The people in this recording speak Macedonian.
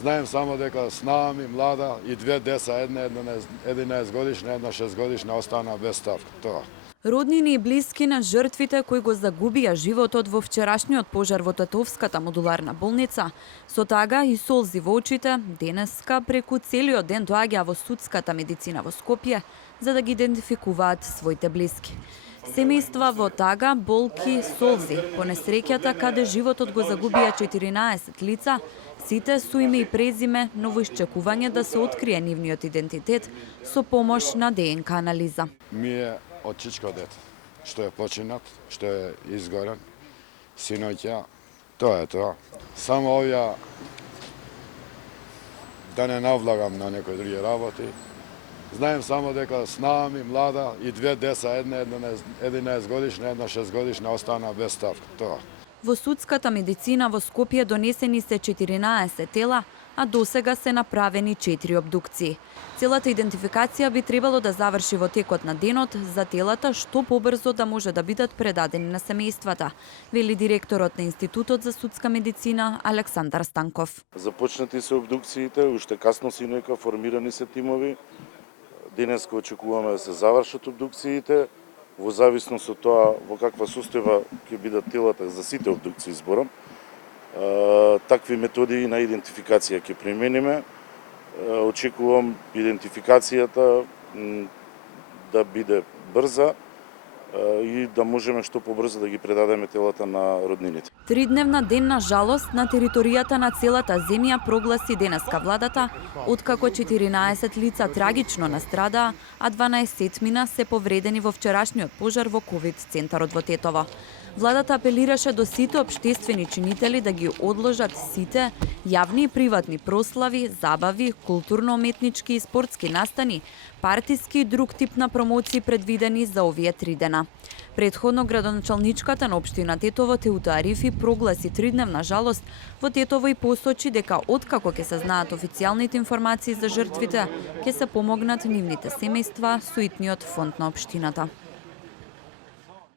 Знаем само дека снаа ми млада и две деца, една 11 годишна, една 6 годишна, останаа без стар. Тоа. Роднини и блиски на жртвите кои го загубија животот во вчерашниот пожар во Татовската модуларна болница, со тага и солзи во очите, денеска преку целиот ден доаѓаа во судската медицина во Скопје за да ги идентификуваат своите блиски. Семејства во тага, болки, солзи, по несреќата каде животот го загубија 14 лица, сите со име и презиме, но во исчекување да се открие нивниот идентитет со помош на ДНК анализа. Ми е од чичко дете, што е починат, што е изгорен, синоќа, тоа е тоа. Само овие да не навлагам на некои други работи. Знаем само дека снаа ми млада и две деца, една 11 годишна, една 6 годишна, останаа без стар. Тоа. Во судската медицина во Скопје донесени се 14 тела, а досега се направени 4 обдукции. Целата идентификација би требало да заврши во текот на денот за телата што побрзо да може да бидат предадени на семејствата, вели директорот на Институтот за судска медицина Александар Станков. Започнати се обдукциите, уште касно синојка формирани се тимови. Денеска очекуваме да се завршат обдукциите. Во зависност од тоа во каква состојба ќе бидат телата за сите обдукции зборам, такви методи на идентификација ќе примениме. Очекувам идентификацијата да биде брза и да можеме што побрзо да ги предадеме телата на роднините. Тридневна денна жалост на територијата на целата земја прогласи денеска владата, откако 14 лица трагично настрадаа, а 12 се повредени во вчерашниот пожар во ковид центарот во Тетово. Владата апелираше до сите општествени чинители да ги одложат сите јавни и приватни прослави, забави, културно-уметнички и спортски настани, партиски и друг тип на промоции предвидени за овие 3 дена. Предходно градоначалничката на општина Тетово Теута Арифи прогласи тридневна жалост во Тетово и посочи дека откако ќе се знаат официјалните информации за жртвите, ќе се помогнат нивните семејства со итниот фонд на општината.